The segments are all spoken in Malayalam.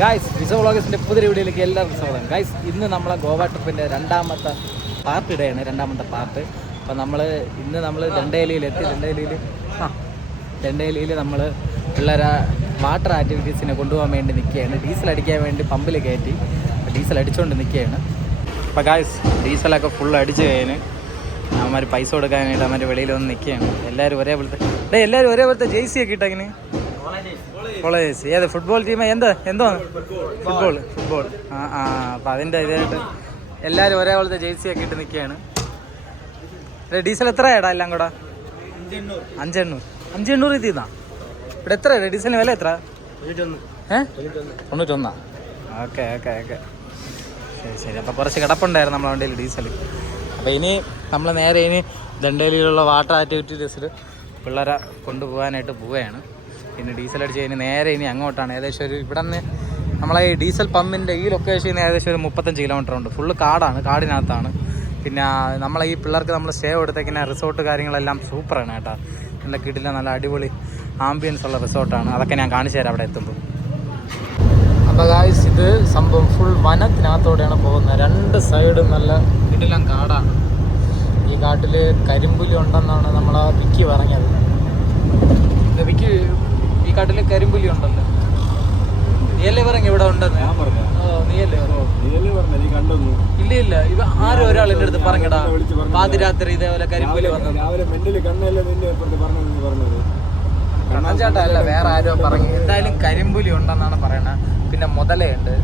ഗായ്സ് വിസോ വ്ളോഗേഴ്സിന്റെ പുതിയ വീഡിയോയിലേക്ക് എല്ലാവർക്കും സ്വാഗതം. ഗായ്സ് ഇന്ന് നമ്മളെ ഗോവ ട്രിപ്പിന്റെ രണ്ടാമത്തെ പാർട്ട് ഇടയാണ് രണ്ടാമത്തെ പാർട്ട്. അപ്പോൾ നമ്മൾ ഇന്ന് നമ്മൾ ദണ്ടേലിയിൽ എത്തി ദണ്ടേലിയിൽ ആ ദണ്ടേലിയിൽ നമ്മൾ പിള്ളേരെ വാട്ടർ ആക്ടിവിറ്റീസിനെ കൊണ്ടുപോകാൻ വേണ്ടി നിൽക്കുകയാണ്. ഡീസൽ അടിക്കാൻ വേണ്ടി പമ്പിൽ കയറ്റി. ഡീസൽ അടിച്ചുകൊണ്ട് നിൽക്കുകയാണ്. അപ്പോൾ ഗായ്സ് ഡീസലൊക്കെ ഫുൾ അടിച്ച് കഴിഞ്ഞ് അവന്മാർ പൈസ കൊടുക്കാനായിട്ട് അവന്മാർ വെളിയിൽ വന്ന് നിൽക്കുകയാണ്. എല്ലാവരും ഒരേപോലത്തെ ഡേ എല്ലാവരും ഒരേപോലത്തെ ജേഴ്സിയൊക്കെ ഇട്ടെങ്ങനെ കോളേജ് ഏത് ഫുട്ബോൾ ടീം എന്താ? എന്തോ? ഫുട്ബോൾ ഫുട്ബോൾ ആ ആ അപ്പം അതിന്റെ ഇതായിട്ട് എല്ലാവരും ഒരേപോലത്തെ ജേഴ്സി ഒക്കെ ഇട്ട് നിൽക്കുകയാണ് ഡീസൽ എത്രയാടാ എല്ലാം കൂടെ? അഞ്ചെണ്ണൂറ്. അഞ്ചെണ്ണൂറ് തീന്നാ ഇവിടെ എത്ര ഡീസലിന് വില എത്ര തൊണ്ണൂറ്റൊന്നാ? Okay okay okay. ശരി ശരി. അപ്പോൾ കുറച്ച് കിടപ്പുണ്ടായിരുന്നു നമ്മളെ വണ്ടിയിൽ ഡീസൽ അപ്പോൾ ഇനി നമ്മൾ നേരെ ഇനി ദണ്ടേലിയിലുള്ള വാട്ടർ ആക്ടിവിറ്റീസിൽ പിള്ളേരെ കൊണ്ടുപോകാനായിട്ട് പോവുകയാണ്. പിന്നെ ഡീസൽ അടിച്ച് കഴിഞ്ഞ് നേരെ ഇനി അങ്ങോട്ടാണ്. ഏകദേശം ഒരു ഇവിടെ നിന്ന് നമ്മളെ ഈ ഡീസൽ പമ്പിന്റെ ഈ ലൊക്കേഷൻ ഏകദേശം ഒരു മുപ്പത്തഞ്ച് കിലോമീറ്റർ ഉണ്ട്. ഫുള്ള് കാടാണ് കാടിനകത്താണ്. പിന്നെ നമ്മളെ ഈ പിള്ളേർക്ക് നമ്മൾ സ്റ്റേ കൊടുത്തേക്കുന്ന റിസോർട്ട് കാര്യങ്ങളെല്ലാം സൂപ്പറാണ് കേട്ടോ. നല്ല കിടില നല്ല അടിപൊളി ആംബിയൻസ് ഉള്ള റിസോർട്ടാണ് അതൊക്കെ ഞാൻ കാണിച്ചു തരാം അവിടെ എത്തുമ്പോൾ. അപ്പോൾ ഗായ്സ് ഇത് സംഭവം ഫുൾ വനത്തിനകത്തോടെയാണ് പോകുന്നത്. രണ്ട് സൈഡും നല്ല കിടിലം കാടാണ്. ഈ കാട്ടിൽ കരിമ്പുലി ഉണ്ടെന്നാണ് നമ്മൾ വിക്കി പറഞ്ഞത്. വിക്കി ഈ കാട്ടിൽ കരിമ്പുലി ഉണ്ടല്ലോ. നീയല്ലേ പറഞ്ഞ ഇവിടെ ഉണ്ടെന്ന്? ഞാൻ പറഞ്ഞോ? ഓ നീയല്ലേ പറഞ്ഞു? നീയല്ലേ പറഞ്ഞെ, നീ കണ്ടൊന്നു. ഇല്ല ഇല്ല. ഇവ ആരും ഒരാൾ എന്റെ അടുത്ത് പറഞ്ഞടാ. പാതിരാത്രി ഇതേപോലെ കരിമ്പുലി കണ്ണഞ്ചാട്ട അല്ല വേറെ ആരോ പറഞ്ഞു. എന്തായാലും കരിമ്പുലി ഉണ്ടെന്നാണ് പറയണത് പിന്നെ മുതലയുണ്ട്.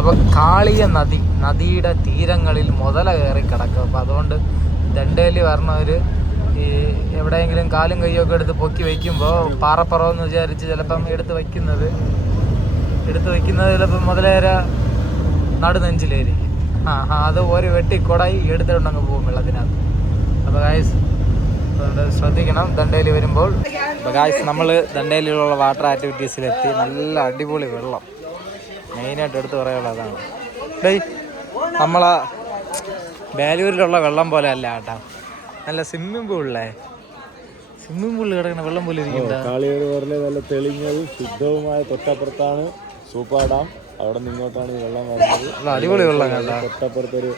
അപ്പോൾ കാളിയ നദി നദിയുടെ തീരങ്ങളിൽ മുതല കയറി കിടക്കും. അപ്പോൾ അതുകൊണ്ട് ദണ്ടേലി പറഞ്ഞ വരണവർ ഈ എവിടെയെങ്കിലും കാലും കൈയൊക്കെ എടുത്ത് പൊക്കി വയ്ക്കുമ്പോൾ പാറപ്പുറമെന്ന് വിചാരിച്ച് ചിലപ്പം എടുത്ത് വയ്ക്കുന്നത് എടുത്ത് വയ്ക്കുന്നത് ചിലപ്പം മുതലേര നടുനെഞ്ചിലായിരിക്കും ആ ആ അത് ഒരു വെട്ടി കൊടായി എടുത്തിട്ടുണ്ടങ്ങ് പോകും വെള്ളത്തിനകത്ത്. അപ്പോൾ ഗായ്സ് അതുകൊണ്ട് ശ്രദ്ധിക്കണം. ദണ്ടയിൽ വരുമ്പോൾ. അപ്പോൾ ഗായ്സ് നമ്മൾ ദണ്ടയിലുള്ള വാട്ടർ ആക്ടിവിറ്റീസിലെത്തി നല്ല അടിപൊളി വെള്ളം. മെയിനായിട്ട് എടുത്ത് പറയാനുള്ള അതാണ്. ഡേയ് നമ്മളാ ബാലൂരിലുള്ള വെള്ളം പോലെ അല്ല കേട്ടോ. നല്ല സ്വിമ്മിംഗ് പൂളല്ലേ സ്വിമ്മിംഗ് പൂളിൽ കിടക്കുന്ന വെള്ളം പോലെ കാളിയൂർ പറഞ്ഞ നല്ല തെളിഞ്ഞത് ശുദ്ധവുമായ തൊട്ടപ്പുറത്താണ് സൂപ്പാ ഡാം. അവിടെ നിന്ന് ഇങ്ങോട്ടാണ് ഈ വെള്ളം വരുന്നത്. അടിപൊളി വെള്ളം തൊട്ടപ്പുറത്ത് തൊട്ടപ്പുറത്തൊരു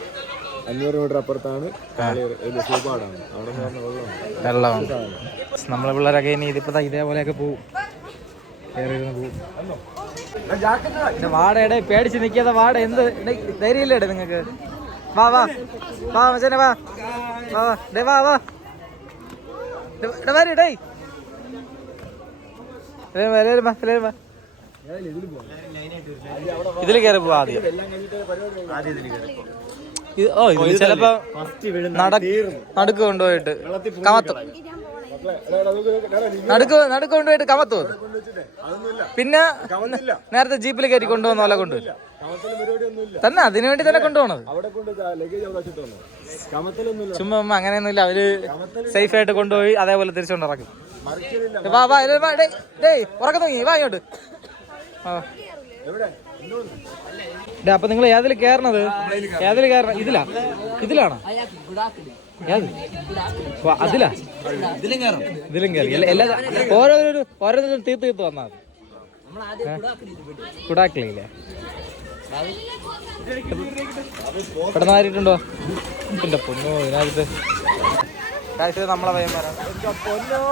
അഞ്ഞൂറ് മീറ്റർ അപ്പുറത്താണ് കാളിയർ സൂപ്പാ ഡാം. അവിടെ നിന്ന് വെള്ളം വെള്ളം നമ്മളെ പിള്ളേരൊക്കെ ഇനി ഇതിപ്പോ ഇതേപോലെയൊക്കെ പോവും. വാടയുടെ പേടിച്ച് നിൽക്കാതെ വാട എന്ത്? ധൈര്യമില്ലേടെ നിങ്ങക്ക്? വാ വാ. വാ va വാ. വാ വാ. ഡേ വാ വാ. ഡേ, ഡേ വരൂ ഡേയ് എല്ലാവരും വാ, എല്ലാവരും വാ. ഇതിൽ കയറി പോവാ ആദ്യം. ഓ ഇത് ചിലപ്പോ നടക്ക് നടുക്ക് കൊണ്ടുപോയിട്ട് കമത്തും നടുക്ക് നടുക്ക് കൊണ്ടുപോയിട്ട് കമത്തു. പിന്നെ നേരത്തെ ജീപ്പിൽ കയറ്റി കൊണ്ടുപോകുന്ന പോലെ കൊണ്ടുവരും. തന്നെ അതിനു വേണ്ടി തന്നെ കൊണ്ടുപോകണത് ചുമ്മാ അങ്ങനെയൊന്നുമില്ല. അവർ സേഫ് ആയിട്ട് കൊണ്ടുപോയി അതേപോലെ തിരിച്ചുകൊണ്ടിറക്കും വാ വാ വാ, ഉറക്കം ഇങ്ങോട്ട്. ഡേ, അപ്പൊ നിങ്ങൾ ഏതിൽ കയറണത്? ഏതിൽ കേറണ ഇതിലാ? ഇതിലാണോ? അതിലാ ഇതിലും കയറി എല്ലാ- ഓരോരോ ഓരോന്നിലും തീർത്ത് തീർത്ത് വന്നാ മതി കുടാക്കില്ലേ പെട്ടെന്ന് ആരിട്ടുണ്ടോ എന്റെ പൊന്നോ ഇതിനകത്ത് കാശ് നമ്മളെ പയ്യന്മാരാണ് പൊന്നോ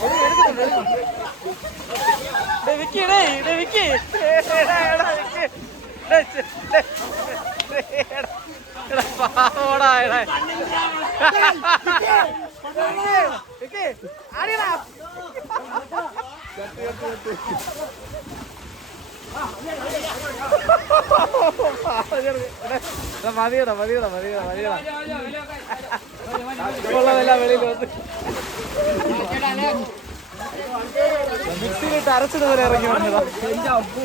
ഒരു എടുക്കുന്നുണ്ട്, എടുക്കുന്നുണ്ട്. ഡേയ്, വിക്കി, വിക്കി. മതിയടാ മതിയടാ മതിയടാ മതിയടാ. ഉള്ളതെല്ലാം വെളിയിൽ വന്ന്. മിക്സിയിലിട്ട് അരച്ചിട്ട് വരെ ഇറങ്ങി വന്നതാ. എന്റെ അപ്പു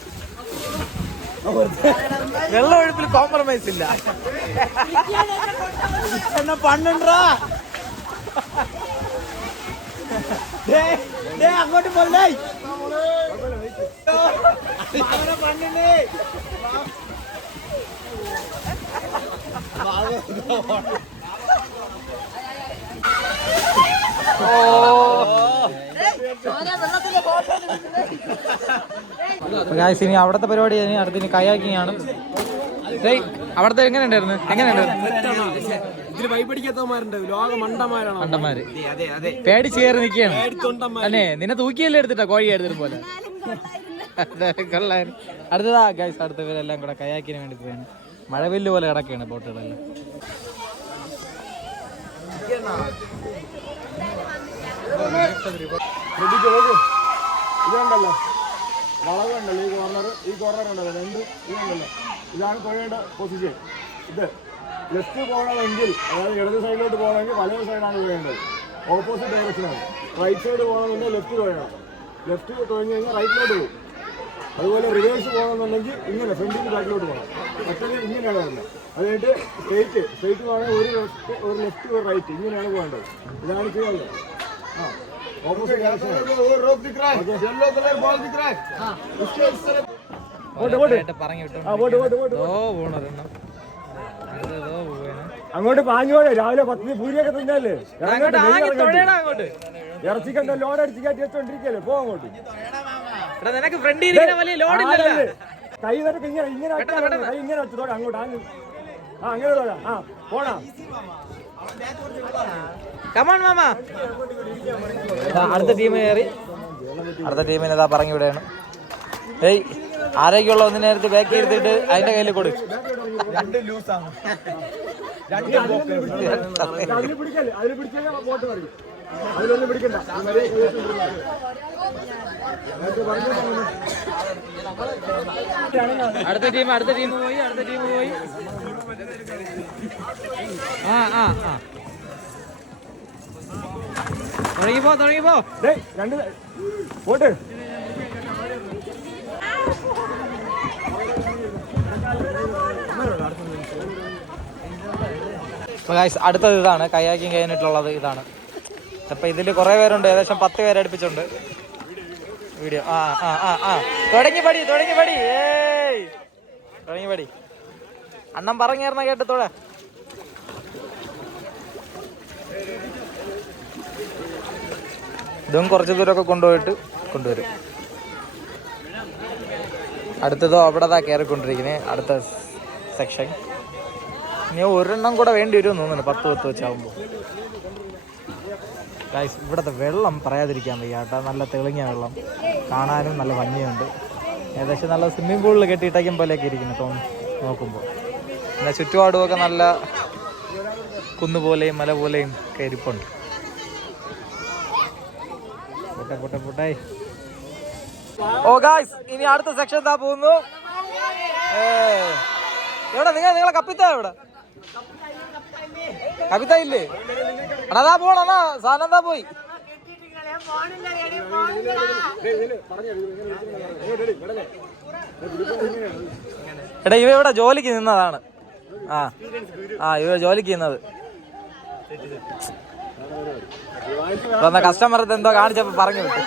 വെള്ളമൊഴുപ്പിൽ കോംപ്രമൈസ് ഇല്ല. എന്നാ പണ്ടണ്ടാ അങ്ങോട്ട് പോലേ പണ്ടേ ഓ. വെള്ളത്തിന്റെ ഫോട്ടോ ഗായ്സ് ഇനി അവിടുത്തെ പരിപാടി ഇനി അടുത്ത് ഇനി കയാക്കിങ് ആണ് അവിടുത്തെ എങ്ങനെ ഉണ്ടായിരുന്നു? എങ്ങനെ ഉണ്ടായിരുന്നു? ഇതിൽ വൈപടിക്കാത്തവന്മാരുണ്ട്. ലോക മണ്ടന്മാരാണ് മണ്ടന്മാര്. പേടിച്ച് കയറി നിൽക്കുകയാണ് അല്ലേ നിന്നെ തൂക്കിയല്ലേ എടുത്തിട്ടാ കോഴി എടുത്തിട്ട് പോലെ? കൊള്ളാൻ. അടുത്തതാ ഗൈസ് അടുത്ത പേരെല്ലാം കൂടെ കയാക്കിന് വേണ്ടി പോയാണ് മഴവില്ല് പോലെ കിടക്കുകയാണ് ബോട്ടുകളെല്ലാം. ഇതുണ്ടല്ലോ വളവ് ഈ കോർണർ ഈ കോർണർ ഉണ്ടല്ലോ രണ്ട് ഇതുണ്ടല്ലോ ഇതാണ് പുഴയുടെ പൊസിഷൻ ഇത് ലെഫ്റ്റ് പോകണമെങ്കിൽ അതായത് ഇടത് സൈഡിലോട്ട് പോകണമെങ്കിൽ വലത് സൈഡാണ് വേണ്ടത് ഓപ്പോസിറ്റ് ഡയറക്ഷനാണ് റൈറ്റ് സൈഡ് പോകണമെങ്കിൽ ലെഫ്റ്റ് തുഴയണം ലെഫ്റ്റ് തുഴഞ്ഞു കഴിഞ്ഞാൽ റൈറ്റിലോട്ട് പോകും. അതുപോലെ റിവേഴ്സ് പോകണമെന്നുണ്ടെങ്കിൽ ഇങ്ങനെ ഫ്രണ്ടിൽ ബാക്കിലോട്ട് പോകണം. മറ്റൊരു ഇങ്ങനെയാണ് വരുന്നത്. അതായിട്ട് കഴിഞ്ഞിട്ട് സ്ട്രേറ്റ് സ്ട്രേറ്റ് പോകണമെങ്കിൽ ഒരു ലെഫ്റ്റ് ഒരു ലെഫ്റ്റ് ഒരു റൈറ്റ് ഇങ്ങനെയാണ് പോകേണ്ടത്. ഇതാണ് ചെയ്യാറുള്ളത് ആ. അങ്ങോട്ട് പാഞ്ഞു പോടെ രാവിലെ പത്തിന് പൂരിയൊക്കെ തിന്നല്ലേ? ഇറച്ചിക്കണ്ട ലോഡ് അടിച്ച് കയറ്റി വെച്ചോണ്ടിരിക്കല്ലേ? പോ അങ്ങോട്ട്. നിനക്ക് കൈ നിനക്ക് ഇങ്ങനെ ഇങ്ങനെ. കൈ ഇങ്ങനെ വെച്ചു തോടാ അങ്ങോട്ട് അങ്ങ് ആ അങ്ങനെ തോടാ. ആ പോണാ കമാൺ മാമ. അടുത്ത ടീം കയറി. അടുത്ത ടീമിന് ഇതാ പറഞ്ഞു വിടുകയാണ്. ഏയ് ആരോഗ്യമുള്ള ഒന്നിനെ നേരത്തെ ബാക്ക് ചെയ്തിട്ട് അതിന്റെ കയ്യിൽ കൊടു. അടുത്ത ടീം അടുത്ത ടീം പോയി അടുത്ത ടീം പോയി. ആ ആ ആ. തുടങ്ങിപ്പോ തുടങ്ങിപ്പോ രണ്ട് പോട്ട്. അടുത്തത് ഇതാണ്. കയ്യാക്കി കഴിഞ്ഞിട്ടുള്ളത് ഇതാണ്. അപ്പൊ ഇതിൽ കുറെ പേരുണ്ട്. ഏകദേശം പത്ത് പേരെ അടുപ്പിച്ചുണ്ട് വീഡിയോ. ആ ആ ആ ആ. തുടങ്ങി പടി തുടങ്ങി പടി. ഏയ്. തുടങ്ങി പടി. അണ്ണം പറഞ്ഞേർന്ന കേട്ടത്തോടെ ഇതും കുറച്ച് ദൂരമൊക്കെ കൊണ്ടുപോയിട്ട് കൊണ്ടുവരും. അടുത്തതോ അവിടെതാ കയറിക്കൊണ്ടിരിക്കുന്നത് അടുത്ത സെക്ഷൻ ഇനി ഒരെണ്ണം കൂടെ വേണ്ടി വരുമെന്ന് തോന്നുന്നു പത്ത് പത്ത് വെച്ചാകുമ്പോൾ ഇവിടുത്തെ വെള്ളം പറയാതിരിക്കാൻ വയ്യ കേട്ടോ. നല്ല തെളിഞ്ഞ വെള്ളം. കാണാനും നല്ല ഭംഗിയുണ്ട്. ഏകദേശം നല്ല സ്വിമ്മിംഗ് പൂളിൽ കെട്ടിയിട്ടേക്കും പോലെയൊക്കെ ഇരിക്കുന്നു തോന്നും നോക്കുമ്പോൾ. പിന്നെ ചുറ്റുപാടുമൊക്കെ നല്ല കുന്നുപോലെയും മല പോലെയും ഒക്കെ ഇരിപ്പുണ്ട്. ഓ ഗായ്സ് ഇനി അടുത്ത സെക്ഷൻ എന്താ പോകുന്നു? എവിടെ? നിങ്ങൾ നിങ്ങളെ കപ്പിത്ത എവിടെ കവിത ഇല്ലേ? അണതാ പോണ സാധനം എന്താ പോയി? എടാ ഇവ ഇവിടെ ജോലിക്ക് നിന്നതാണ്. ആ ആ ഇവ ജോലിക്ക് നിന്നത്. കസ്റ്റമർ എന്തോ കാണിച്ചപ്പോ പറഞ്ഞു വിട്ടു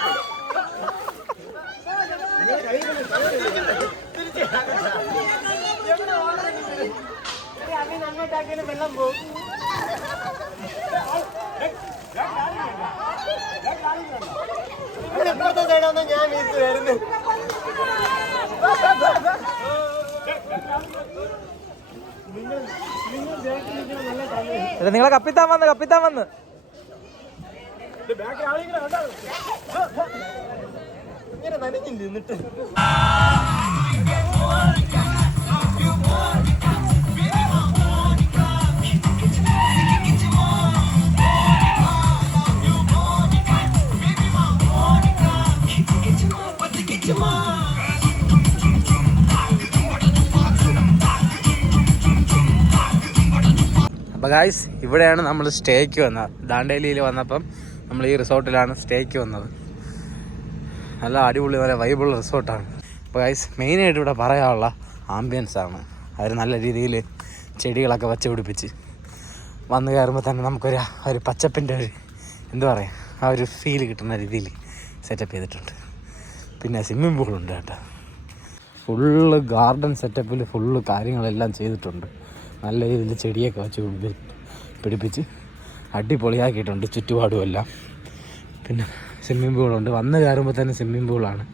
നിങ്ങളെ കപ്പിത്താൻ വന്ന് കപ്പിത്താൻ വന്ന്? ഇങ്ങനെ അപ്പോൾ ഗായ്സ് ഇവിടെയാണ് നമ്മൾ സ്റ്റേക്ക് വന്നത്. ദാണ്ടേലിയിൽ വന്നപ്പം ഈ റിസോർട്ടിലാണ് സ്റ്റേക്ക് വന്നത്. നല്ല അടിപൊളി നല്ല വൈബിൾ റിസോർട്ടാണ്. അപ്പോൾ ഗൈസ് മെയിനായിട്ട് ഇവിടെ പറയാനുള്ള ആംബിയൻസാണ് അവർ നല്ല രീതിയിൽ ചെടികളൊക്കെ വച്ച് പിടിപ്പിച്ച് വന്ന് കയറുമ്പോൾ തന്നെ നമുക്കൊരു ഒരു പച്ചപ്പിന്റെ ഒരു എന്താ പറയുക ആ ഒരു ഫീൽ കിട്ടുന്ന രീതിയിൽ സെറ്റപ്പ് ചെയ്തിട്ടുണ്ട്. പിന്നെ സ്വിമ്മിംഗ് പൂളുണ്ട് കേട്ടോ. ഫുള്ള് ഗാർഡൻ സെറ്റപ്പിൽ ഫുള്ള് കാര്യങ്ങളെല്ലാം ചെയ്തിട്ടുണ്ട്. നല്ല രീതിയിൽ ചെടിയൊക്കെ വെച്ച് പിടിപ്പി- പിടിപ്പിച്ച് അടിപൊളിയാക്കിയിട്ടുണ്ട് ചുറ്റുപാടും എല്ലാം പിന്നെ സ്വിമ്മിംഗ് പൂളുണ്ട് വന്ന് കയറുമ്പോൾ തന്നെ സ്വിമ്മിംഗ് പൂളാണ്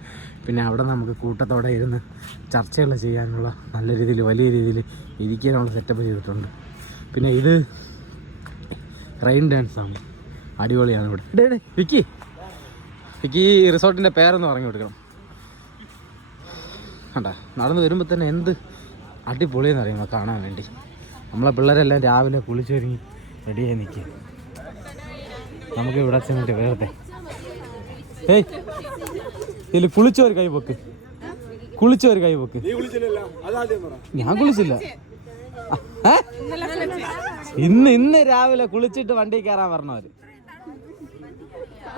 പിന്നെ അവിടെ നമുക്ക് കൂട്ടത്തോടെ ഇരുന്ന് ചർച്ചകൾ ചെയ്യാനുള്ള നല്ല രീതിയിൽ വലിയ രീതിയിൽ ഇരിക്കാനുള്ള സെറ്റപ്പ് ചെയ്തിട്ടുണ്ട്. പിന്നെ ഇത് റെയിൻ ഡാൻസാണ് അടിപൊളിയാണ് ഇവിടെ. ഇടേ വിക്കി. വിക്കി ഈ റിസോർട്ടിന്റെ പേരൊന്ന് പറഞ്ഞു കൊടുക്കണം. കണ്ട നടന്ന് വരുമ്പോൾ തന്നെ എന്ത് അടിപൊളിയെന്ന് അറിയുമോ കാണാൻ വേണ്ടി. നമ്മളെ പിള്ളേരെല്ലാം രാവിലെ കുളിച്ചൊരുങ്ങി റെഡിയായി നിൽക്കുക നമുക്ക് ഇവിടെ ചെന്നിട്ട് വെറുതെ. ഏയ് ഇതിൽ കുളിച്ചൊരു കൈ പൊക്ക്. കുളിച്ചൊരു കൈ പൊക്ക്. നീ വിളിച്ചില്ലല്ലോ അതാദ്യം പറ. ഞാൻ കുളിച്ചില്ല? ഇന്ന് ഇന്ന് രാവിലെ കുളിച്ചിട്ട് വണ്ടി കയറാൻ പറഞ്ഞവര്.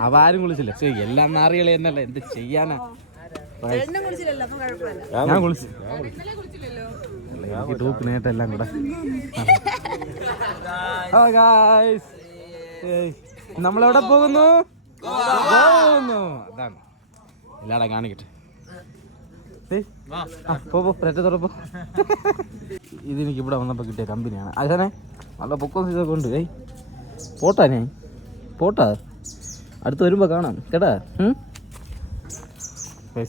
അവ ആരും കുളിച്ചില്ല. ശരി എല്ലാം നാറികളെ എന്നല്ല. എന്ത് ചെയ്യാനാ? ഞാൻ കുളിച്ചു. എനിക്ക് നേട്ടെല്ലാം കൂടെ. Oh, guys. എവിടെ പോകുന്നു? പോകുന്നു. അതാണ് എല്ലാടാ കാണിക്കട്ടെ. പോ ഇതെനിക്ക് ഇവിടെ വന്നപ്പോൾ കിട്ടിയ കമ്പനിയാണ്. അതന്നെ നല്ല പൊക്കം ഇതൊക്കെ ഉണ്ട്. ഏയ് പോട്ടാ ഞാൻ. പോട്ടാ. അടുത്ത് വരുമ്പോ കാണാം. കേട്ടാ?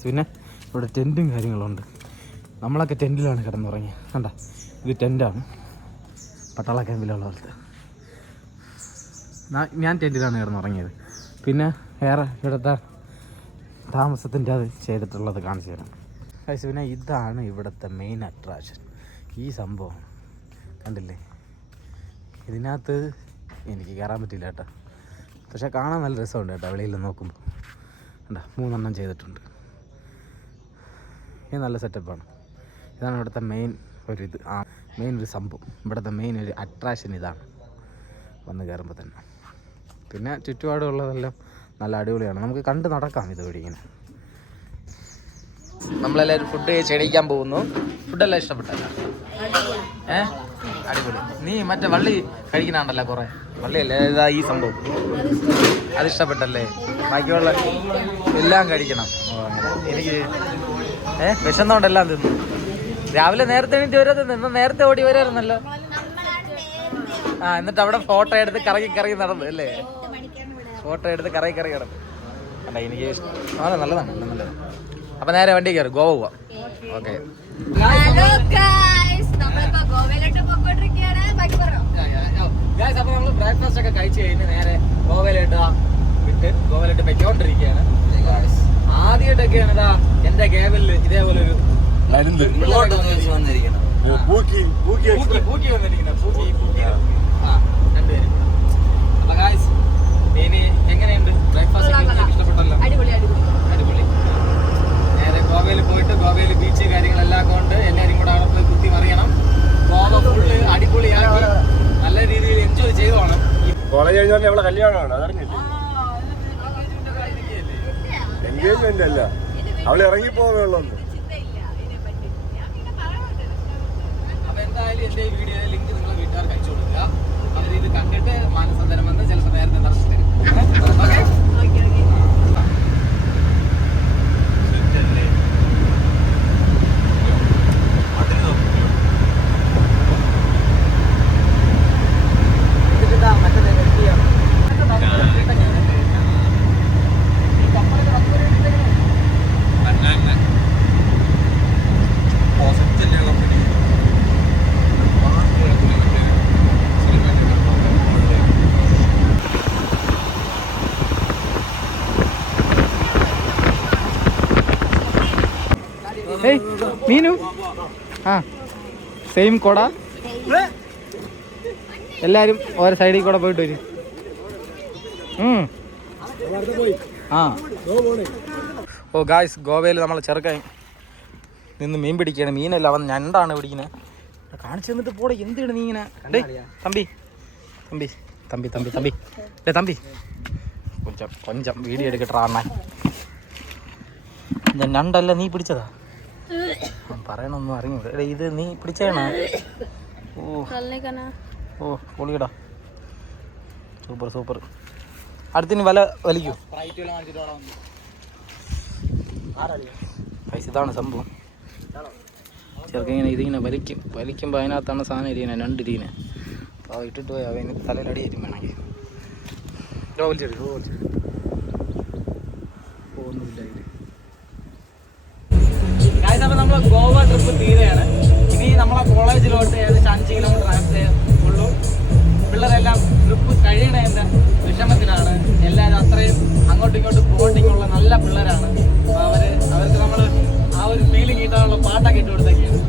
പിന്നെ ഇവിടെ ടെന്റും കാര്യങ്ങളുണ്ട്. നമ്മളൊക്കെ ടെന്റിലാണ് കിടന്നുറങ്ങിയത് കണ്ട ഇത് ടെന്റാണ് പട്ടാള ക്യാമ്പിലുള്ള പോലത്തെ ഞാൻ ടെന്റിലാണ് കിടന്നുറങ്ങിയത് പിന്നെ വേറെ ഇവിടുത്തെ താമസത്തിന്റെ അത് ചെയ്തിട്ടുള്ളത് കാണിച്ചു തരാം. ഗൈസ് പിന്നെ ഇതാണ് ഇവിടുത്തെ മെയിൻ അട്രാക്ഷൻ ഈ സംഭവം കണ്ടില്ലേ? ഇതിനകത്ത് എനിക്ക് കയറാൻ പറ്റില്ല കേട്ടോ. പക്ഷെ കാണാൻ നല്ല രസമുണ്ട് കേട്ടോ വെളിയിൽ നോക്കുമ്പോൾ. കണ്ടോ മൂന്നെണ്ണം ചെയ്തിട്ടുണ്ട്. ഇത് നല്ല സെറ്റപ്പാണ് ഇതാണ് ഇവിടുത്തെ മെയിൻ ഒരു ഇത് ആ മെയിൻ ഒരു സംഭവം. ഇവിടുത്തെ മെയിൻ ഒരു അട്രാക്ഷൻ ഇതാണ്. വന്ന് കയറുമ്പോൾ തന്നെ. പിന്നെ ചുറ്റുപാടുള്ളതെല്ലാം നല്ല അടിപൊളിയാണ്. നമുക്ക് കണ്ട് നടക്കാം ഇതുവഴി ഇങ്ങനെ നമ്മളെല്ലാവരും ഫുഡ് ചെടിക്കാൻ പോകുന്നു. ഫുഡെല്ലാം ഇഷ്ടപ്പെട്ടല്ല ഏ? അടിപൊളി. നീ മറ്റേ വള്ളി കഴിക്കുന്നുണ്ടല്ലോ കുറെ. വള്ളിയല്ലേ? ഇതാ ഈ സംഭവം. അത് ഇഷ്ടപ്പെട്ടല്ലേ? ബാക്കിയുള്ള എല്ലാം കഴിക്കണം. എനിക്ക് ഏ? വിശന്നോണ്ടെല്ലാം തിന്നു. രാവിലെ നേരത്തെ എണീറ്റ് വരാതെ നിന്ന് നേരത്തെ ഓടി വരായിരുന്നല്ലോ. ആ എന്നിട്ട് അവിടെ ഫോട്ടോ എടുത്ത് കറങ്ങി കറങ്ങി നടന്നു അല്ലേ? ഫോട്ടോ എടുത്ത് കറി കറി അല്ല എനിക്ക് ഇഷ്ടം. നല്ലതാണ് നല്ല നല്ലതാണ്. അപ്പൊ നേരെ വണ്ടി കയറി ഗോവ പോവാം. ഓക്കെ. നമ്മൾ ബ്രേക്ക്ഫാസ്റ്റ് ഒക്കെ കഴിച്ച് കഴിഞ്ഞ് നേരെ ഗോവയിലോട്ട് വിട്ട് ഗോവയിലോട്ട് പൊയ്ക്കൊണ്ടിരിക്കുകയാണ്. ആദ്യമായിട്ടൊക്കെയാണ് ഇതാ എന്റെ കേബിളിൽ ഇതേപോലെ ഒരു നരുന്ത് പൂക്കി പൂക്കി പൂക്കി പൂക്കി വന്നിരിക്കുന്നത്. പൂക്കി പൂക്കി ആ രണ്ടുപേരും അപ്പൊ ഗായ്സ് ഇനി എങ്ങനെയുണ്ട്? ബ്രേക്ക്ഫാസ്റ്റ് ഇഷ്ടപ്പെട്ടല്ലോ? അടിപൊളി നേരെ ഗോവയിൽ പോയിട്ട് ഗോവയിൽ ബീച്ച് കാര്യങ്ങളെല്ലാം കൊണ്ട് എല്ലാവരും കൂടെ അവിടെ പോയി കുത്തി മറിയണം. ഗോവ ഫുള്ള് അടിപൊളിയാക്കി നല്ല രീതിയിൽ എൻജോയ് ചെയ്തോണം ഈ കോളേജ് കഴിഞ്ഞാൽ അവളെ കല്യാണമാണ്? അതറിഞ്ഞില്ലേ? എൻഗേജ്മെന്റ് അല്ല. അവൾ ഇറങ്ങി പോകുന്നുള്ളൂ ചിന്തയില്ല ഇതിനെ പറ്റി ഞാൻ പിന്നെ പറയാറുണ്ട് അപ്പൊ എന്തായാലും എന്റെ ഈ വീഡിയോ ലിങ്ക് നിങ്ങൾ വീട്ടുകാർക്ക് അയച്ചു കൊടുക്കുക അവർ ഇത് കണ്ടിട്ട് മാനസാന്തരം വന്ന് ചിലപ്പോൾ നേരത്തെ ദർശനം തരും ഓക്കെ ഓക്കെ ഓക്കെ മീനു? ആ സെയിം കൊട. എല്ലാരും ഓരോ സൈഡിൽ കൂടെ പോയിട്ട് വരും. ആ. ഓ ഗായ്സ് ഗോവയിൽ നമ്മൾ ചെറുക്കൻ നിന്ന് മീൻ പിടിക്കുകയാണ്. മീനല്ല അവൻ ഞണ്ടാണ് പിടിക്കുന്നത് കാണിച്ചു തന്നിട്ട് പോടെ എന്തിനാണ് നീ ഇങ്ങനെ? തമ്പി. തമ്പി തമ്പി തമ്പി തമ്പി. അല്ലേ തമ്പി. കൊഞ്ചം കൊഞ്ചം വീഡിയോ എടുക്കട്ടാ അണ്ണാൻ ഞാൻ നണ്ടല്ല നീ പിടിച്ചതാ? പറയണൊന്നും അറിഞ്ഞു എടാ ഇത് നീ പിടിച്ചേണോ? ഓ. ഓ പൊളിയടാ. Super super. അടുത്തിന് വല വലിക്കൂ. പൈസ ഇതാണ് സംഭവം. ചെറുക്കിങ്ങനെ ഇതിങ്ങനെ വലിക്കും. വലിക്കുമ്പോൾ അതിനകത്താണ് സാധനം ഇരിക്കുന്നത് രണ്ട് ഇരിക്കുന്നത് അപ്പോൾ ഇട്ടിട്ട് പോയി അവന് തരും വേണമെങ്കിൽ. റോൾ ചെടി റോൾ ചെടി ഇതിൽ ഗോവ ട്രിപ്പ് തീരെയാണ്. ഇനി നമ്മളെ കോളേജിലോട്ട് ഏകദേശം അഞ്ച് കിലോമീറ്റർ അകത്തേ ഉള്ളൂ. പിള്ളേരെല്ലാം ട്രിപ്പ് കഴിയണതിന്റെ വിഷമത്തിലാണ്. എല്ലാവരും അത്രയും അങ്ങോട്ടും ഇങ്ങോട്ടും ബോണ്ടിങ് ഉള്ള നല്ല പിള്ളേരാണ്. അവർ അവർക്ക് നമ്മൾ ആ ഒരു ഫീലിംഗ് കിട്ടാനുള്ള പാട്ടൊക്കെ ഇട്ട് കൊടുത്തേക്കാണ്